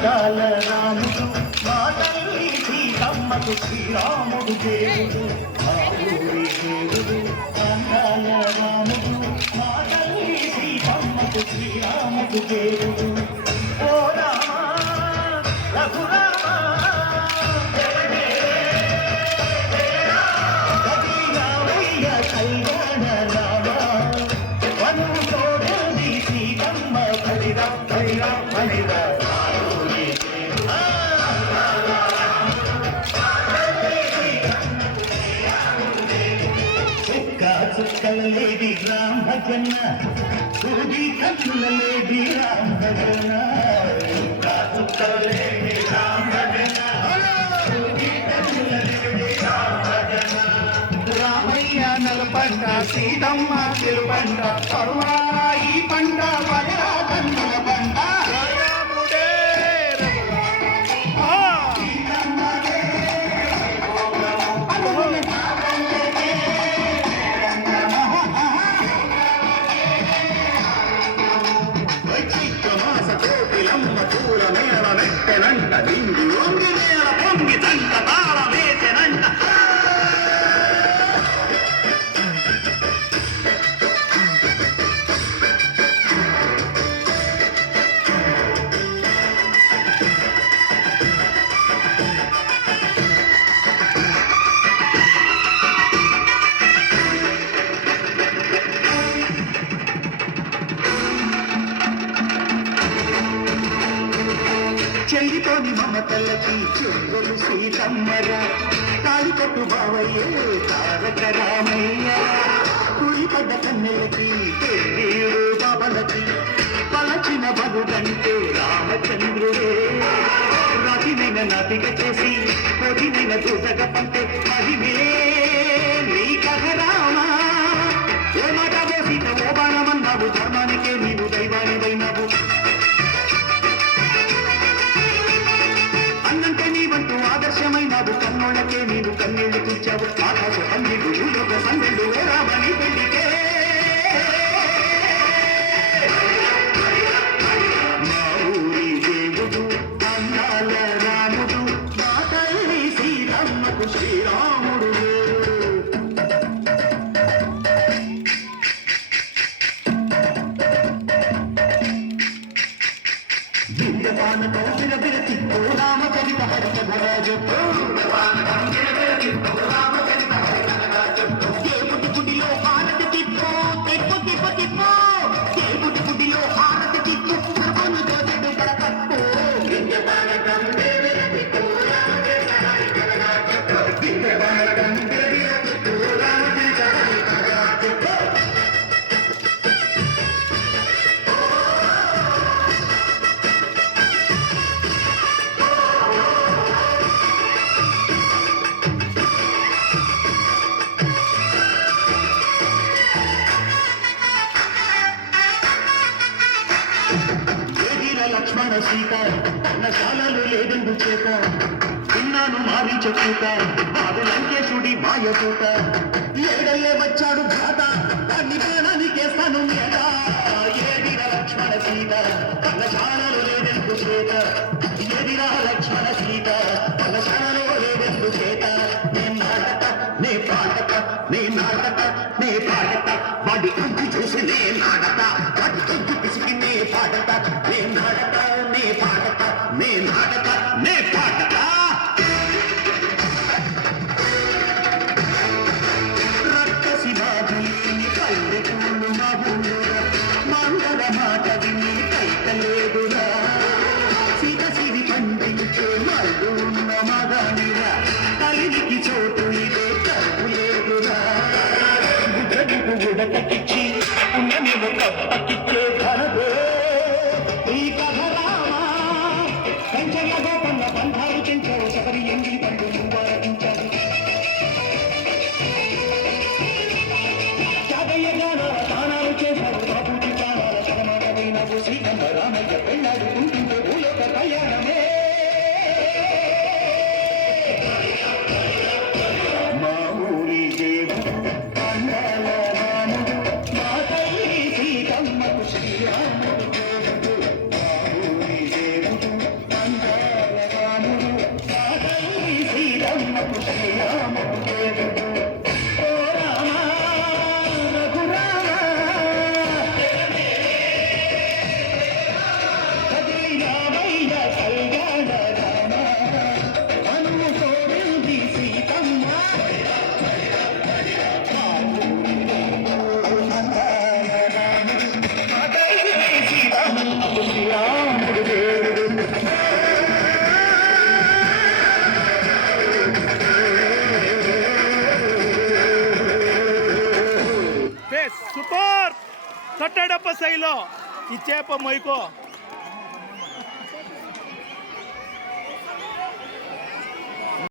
రాముడు మా తల్లి సీతమ్మకు శ్రీరాముడు దేవుడు మా ఊరి దేవుడు అందాల రాముడు మా తల్లి సీతమ్మకు శ్రీరాముడు దేవుడు ఓ రామ రఘురామ కళ్యాణ రామ వను తోడని సీతమ్మ హరిరా హరిరా హరిరా చుక్కల లేడి రామ భజన సూది కన్నుల లేడి రామ భజన చుక్కల లేడి రామ భజన సూది కన్నుల లేడి రామ భజన రామయ్య నలపంట సీతమ్మ తెలుపంట పరువాల ఈ పంట పగరా కన్నుల పంట నెట్టెనంట నిండి ఒంగి నేల పొంగి తంట తాళ వేసెనంట చెల్లితోని మమతలకి చెంగులు సీతమ్మర తాళికట్టు బావయ్యే తారక రామయ్య కుడిపడ్డ కన్నెలకి తెల్లీడు బాబలకి పలచిన బలుడంటే రామచంద్రుడే రతినైన నదిగ చేసి కొదినైన దూతగ పంటే మహిమే నీ కథ రామా ఏ మాట సీత ఓ బాణమన్నావు ధర్మానికే నీవు దైవానివైనావు ఆదర్శమైనవు కన్నోళ్ళకే నీవు కన్నీళ్లు కూర్చావు ఆకాశ పండిలు భూలోక సందులు రామని పెళ్లికే మా ఊరి దేవుడు అందాల రాముడు మా తల్లి శ్రీరమ్మకు శ్రీరాముడు రామ కవిత హరిత భరాజు దేవుడి గుడిలో హారతి తిప్పు తిప్పు తిప్పు తిప్పు దేవుడి గుడిలో హారతి తిప్పు ప్రభును దోచెడు కడకప్పు లక్ష్మణ సీత కన్నశాలలు లేదెందు చేత విన్నాను మారి చెప్పుత బాబు లంకేశుడి మాయతూత ఏడల్లే వచ్చాడు ఘాత దాన్ని బాణానికేస్తాను మీద ఏదిరా లక్ష్మణ సీత కన్నశాలలో లేదెందు చేత ఏదిరా లక్ష్మణ సీత కన్నశాలలో లేదెందు చేత నే నాటక నే పాటక నే నాటక నే పాటక వాడి అంతి చూసి నే నాటక వాడి అంతి పిసికి నే పాటక నే నాటక నే పాటక నే నాటక నే పాటక రక్కసి బాధుని కళ్ళి పూలు మహులురా మంగళ మాట విని కైతలేదురా సిగ సిరి పండించే మరుడు ఉన్న మగనిరా తల్లికి చోటు ఇదే కరులేదురా గుడ్డకు గుడకకిచ్చి ఉన్నమేమో కప్పకిచ్చే ధరదే ఈ కథ రామా కంచెల తొట్టడప్ప శైలో ఈ చేప మొయ్యకు